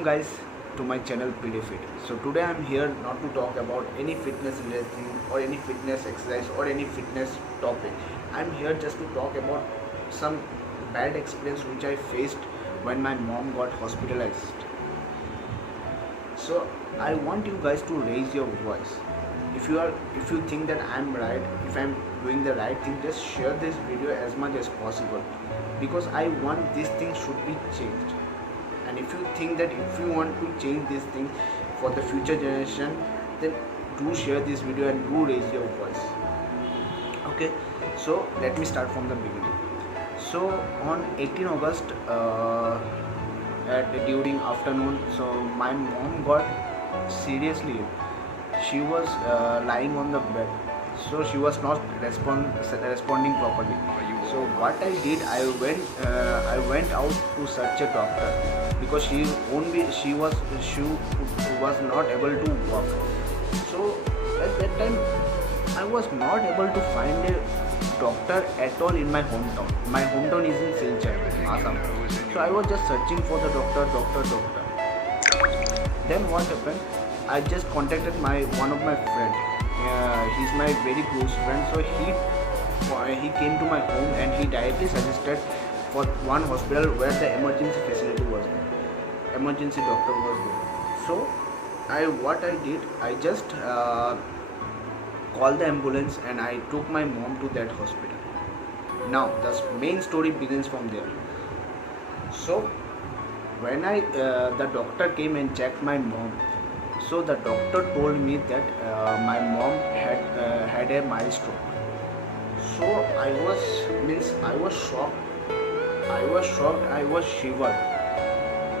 Welcome guys to my channel PD Fit. So today I'm here not to talk about any fitness related thing or any fitness exercise or any fitness topic. I'm here just to talk about some bad experience which I faced when my mom got hospitalized. So I want you guys to raise your voice. If you think that I'm right, if I'm doing the right thing, just share this video as much as possible, because I want this thing should be changed. And if you think that if you want to change this thing for the future generation, then do share this video and do raise your voice. Okay, so let me start from the beginning. So on 18 August during afternoon, so my mom got seriously ill. She was lying on the bed, so she was not responding properly. So what I did, I went out to search a doctor, because she was not able to walk. So at that time I was not able to find a doctor at all in my hometown. My hometown is in Silchar, Assam. So I was just searching for the doctor. Then what happened? I just contacted one of my friend. He's my very close friend. So he came to my home and he directly suggested for one hospital where the emergency facility was there. Emergency doctor was there. So what I did, I just called the ambulance and I took my mom to that hospital. Now the main story begins from there. So when the doctor came and checked my mom, so the doctor told me that my mom had a mild stroke. So I was shocked. I was shivered,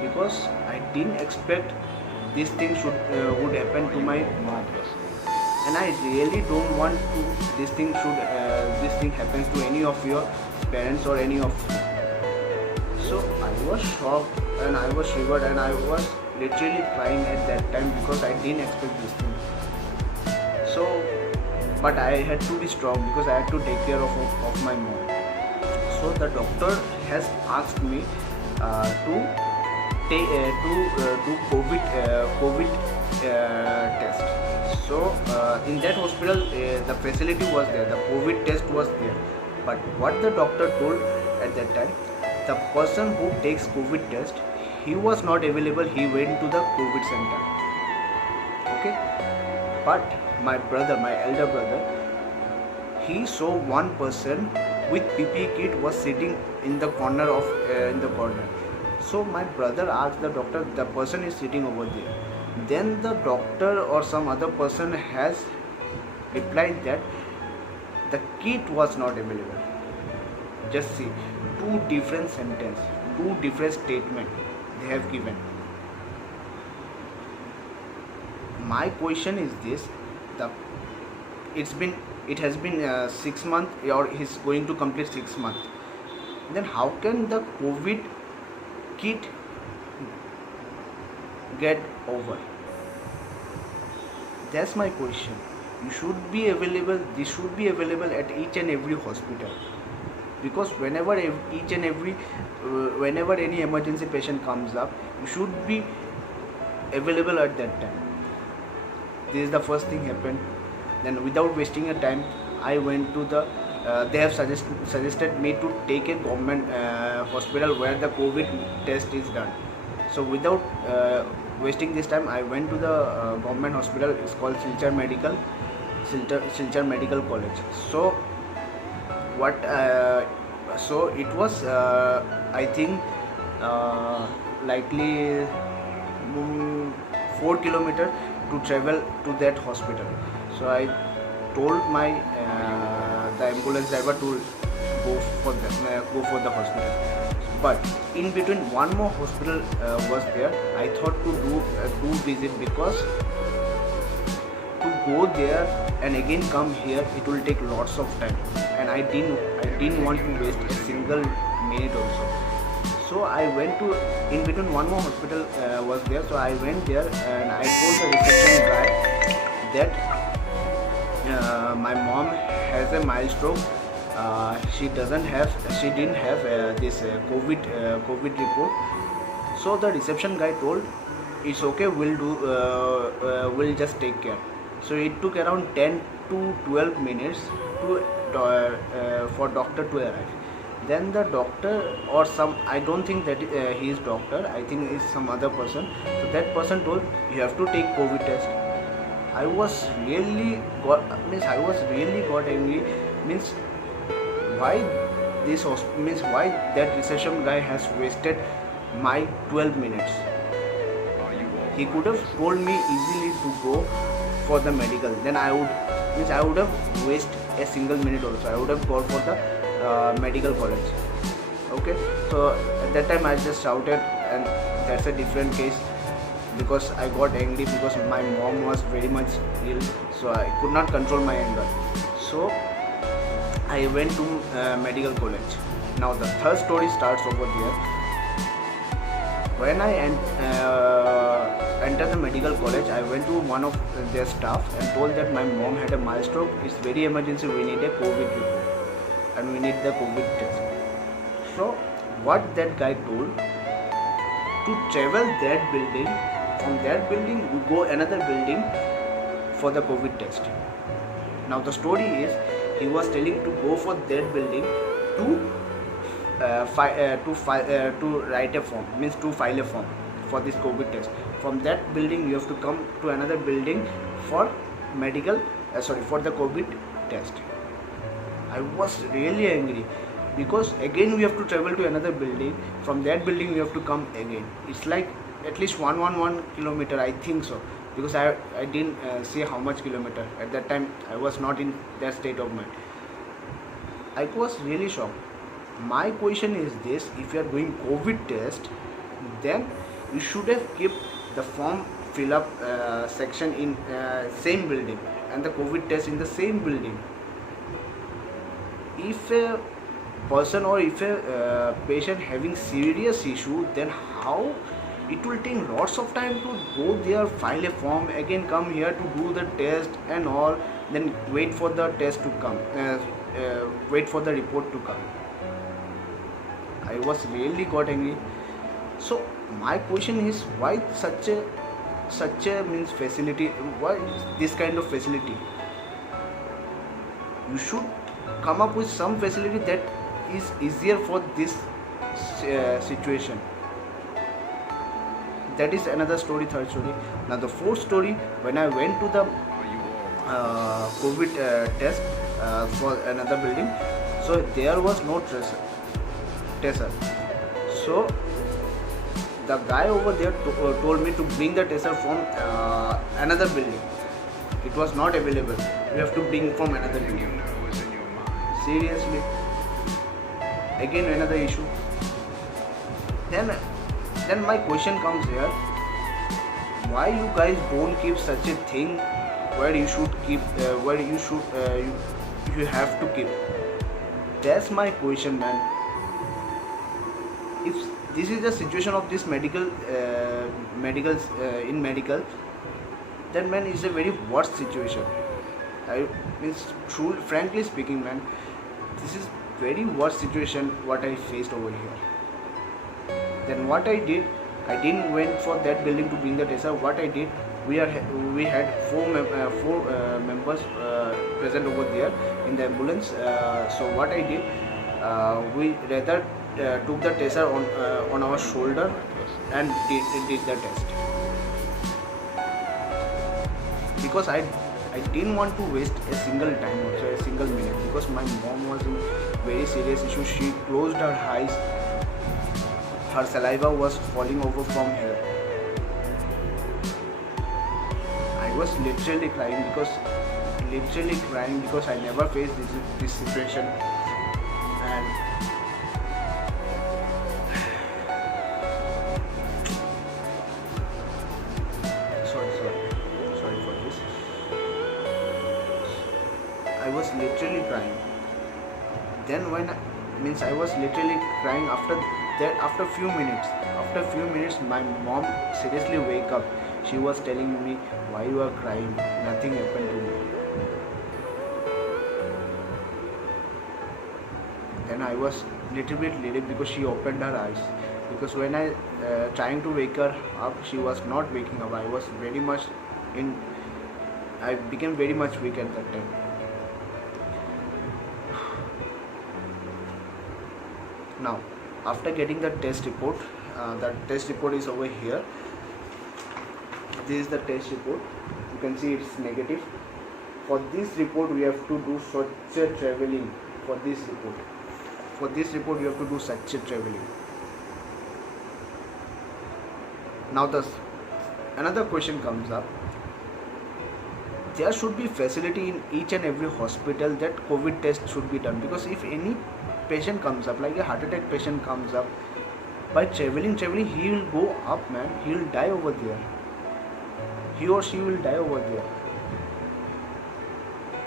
because I didn't expect this thing would happen to my mom, and I really don't want this thing happens to any of your parents or any of you. So I was shocked and I was shivered and I was literally crying at that time, because I didn't expect this thing. So but I had to be strong, because I had to take care of my mom. So the doctor has asked me to do COVID test. So in that hospital, the facility was there, the COVID test was there. But what the doctor told at that time, the person who takes COVID test, he was not available. He went to the COVID center. Okay, but my elder brother, he saw one person with PPE kit was sitting in the corner So my brother asked the doctor, the person is sitting over there. Then the doctor or some other person has replied that the kit was not available. Just see, two different sentences, two different statements they have given. My question is this: it has been 6 months, or he's going to complete 6 months. Then how can the COVID kit get over? That's my question. This should be available at each and every hospital, because whenever any emergency patient comes up, you should be available at that time. This is the first thing happened. Then without wasting a time, I went to they have suggested me to take a government hospital where the COVID test is done. So without wasting this time, I went to the government hospital. It's called Silchar Medical College. So so it was I think likely 4 kilometers to travel to that hospital. So I told the ambulance driver to go for the hospital. But in between, one more hospital was there. I thought to do visit, because to go there and again come here, it will take lots of time, and I didn't want to waste a single minute also. So I went to, in between, one more hospital was there. So I went there and I told the reception guy that my mom has a mild stroke. She didn't have this COVID report. So the reception guy told it's okay, we'll just take care. So it took around 10 to 12 minutes to for doctor to arrive. Then the doctor, or some, I don't think that he is doctor, I think is some other person. So that person told, you have to take COVID test. I was really got angry. Means why why that reception guy has wasted my 12 minutes. He could have told me easily to go for the medical. Then I would have wasted a single minute also. I would have gone for the medical college. Okay, so at that time I just shouted, and that's a different case, because I got angry because my mom was very much ill, so I could not control my anger. So I went to medical college. Now the third story starts over there. When I entered the medical college, I went to one of their staff and told that my mom had a mild stroke. It's very emergency. We need a COVID report and we need the COVID test. So what that guy told, to travel that building, from that building we go another building for the COVID test. Now the story is, he was telling to go for that building to write a form, means to file a form for this COVID test. From that building you have to come to another building for for the COVID test. I was really angry, because again we have to travel to another building. From that building we have to come again. It's like at least 1 kilometer, I think so, because I didn't say how much kilometer. At that time I was not in that state of mind. I was really shocked. My question is this: if you are doing COVID test, then you should have kept the form fill up section in same building and the COVID test in the same building. If a person, or if a patient having serious issue, then how it will take lots of time to go there, file a form, again come here to do the test and all, then wait for the test to come, wait for the report to come. I was really got angry. So my question is, why such a means facility? Why this kind of facility? You should come up with some facility that is easier for this situation. That is another story, third story. Now the fourth story, when I went to the COVID test for another building, so there was no tester. So the guy over there told me to bring the tester from another building. It was not available. You have to bring from another building. Seriously, again another issue. Then my question comes here: why you guys don't keep such a thing where you should keep, you have to keep? That's my question, man. If this is the situation of this medical, then man, is a very worst situation. I means, frankly speaking, man, this is very worst situation what I faced over here. Then what I did, I didn't went for that building to bring the tester. What I did, we had four members present over there in the ambulance. So what I did, we rather took the tester on our shoulder and did the test, because I didn't want to waste a single time, also a single minute, because my mom was in very serious issue. She closed her eyes, her saliva was falling over from here. I was literally crying because I never faced this situation. And sorry for this. I was literally crying. Then I was literally crying. After few minutes, my mom seriously wake up. She was telling me, why you are crying? Nothing happened to me. Then I was little bit relieved, because she opened her eyes. because when I trying to wake her up, she was not waking up. I was very much in. I became very much weak at that time. Now, after getting the test report, is over here. This is the test report. You can see it's negative. For this report, we have to do such a traveling. For this report, you have to do such a traveling. Now, another question comes up. There should be facility in each and every hospital that COVID test should be done, because if any patient comes up, like a heart attack patient comes up, by traveling, he will go up, man. He will die over there. He or she will die over there.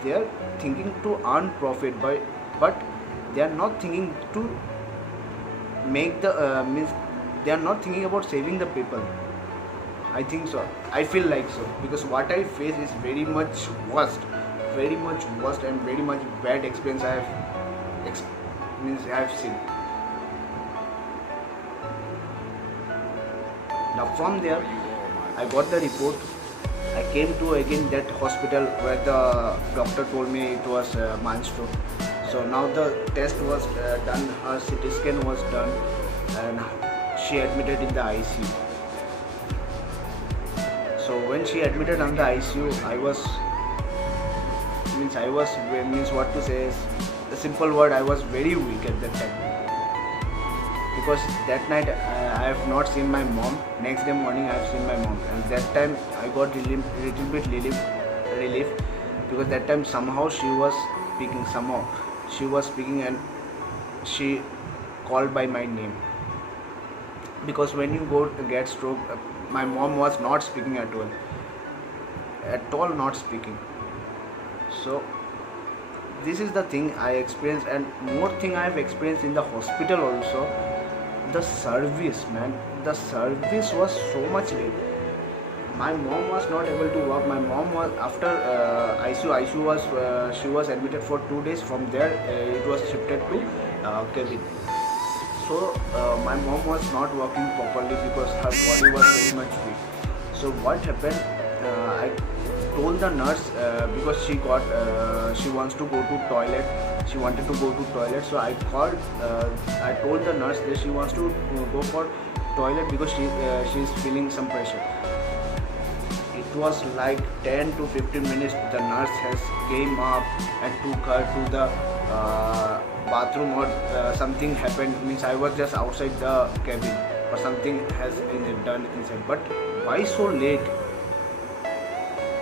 They are thinking to earn profit, but they are not thinking to make the they are not thinking about saving the people. I think so. I feel like so, because what I face is very much worst, and very much bad experience I have seen. Now from there, I got the report. I came to again that hospital where the doctor told me it was mild stroke. So now the test was done, her CT scan was done, and she admitted in the ICU. So when she admitted on the ICU, I was what to say is a simple word. I was very weak at that time, because that night I have not seen my mom. Next day morning I have seen my mom, and that time I got little bit relief, because that time somehow she was speaking and she called by my name. Because when you go to get stroke, my mom was not speaking at all not speaking. So this is the thing I experienced, and more thing I have experienced in the hospital also. The service, man, the service was so much late. My mom was not able to work. My mom was after ICU was she was admitted for 2 days. From there it was shifted to cabin. So my mom was not working properly because her body was very much weak. So what happened? I told the nurse, because she wants to go to toilet. She wanted to go to toilet. So I told the nurse that she wants to go for toilet because she is feeling some pressure. It was like 10 to 15 minutes. The nurse has came up and took her to the bathroom, or something happened. Means I was just outside the cabin, or something has been done inside. But why so late?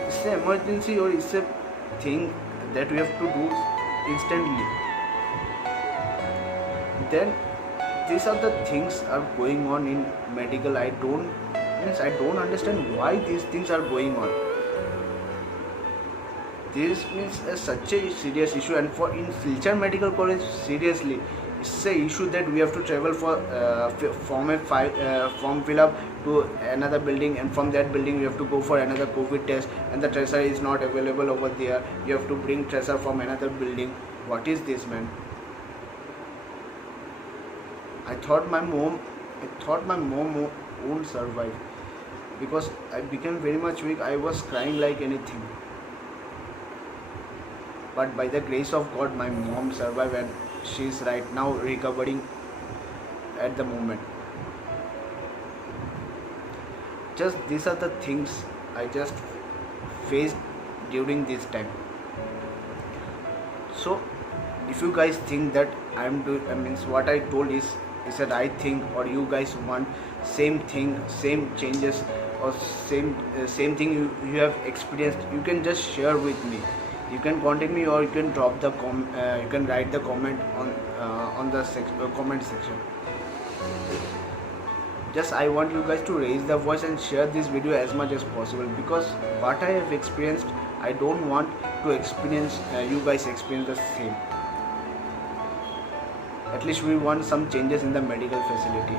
It's an emergency, or it's a thing that we have to do instantly. Then these are the things are going on in medical. I don't understand why these things are going on. This means such a serious issue, and for in Silchar Medical College, seriously, it's a issue that we have to travel for form fill up to another building, and from that building we have to go for another COVID test, and the tracer is not available over there. You have to bring tracer from another building. What is this, man? I thought my mom won't survive, because I became very much weak. I was crying like anything. But by the grace of God, my mom survived, and she is right now recovering at the moment. Just these are the things I just faced during this time. So if you guys think that what I told is the right thing, or you guys want same thing, same changes, or same thing you have experienced, you can just share with me. You can contact me, or you can drop the you can write the comment on the comment section. Just I want you guys to raise the voice and share this video as much as possible, because what I have experienced, I don't want to experience you guys experience the same. At least we want some changes in the medical facility.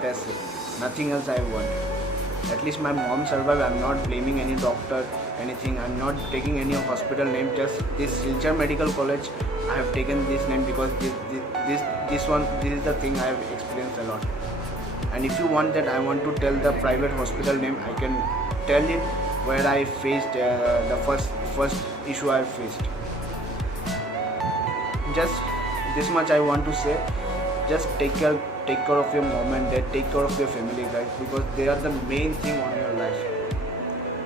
That's it. Nothing else I want. At least my mom survived. I'm not blaming any doctor, anything. I'm not taking any hospital name. Just this Silchar Medical College, I have taken this name because this is the thing I have experienced a lot. And if you want that I want to tell the private hospital name, I can tell it, where I faced the first issue I faced. Just this much I want to say. Just take care of your mom and dad, take care of your family, guys, because they are the main thing on your life.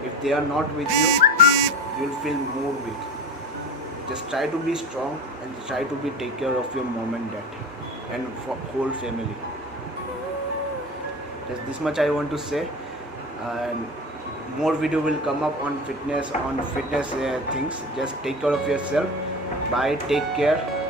If they are not with you, you'll feel more weak. Just try to be strong and try to be take care of your mom and dad and for whole family. Just this much I want to say. And more video will come up on fitness things. Just take care of yourself. Bye, take care.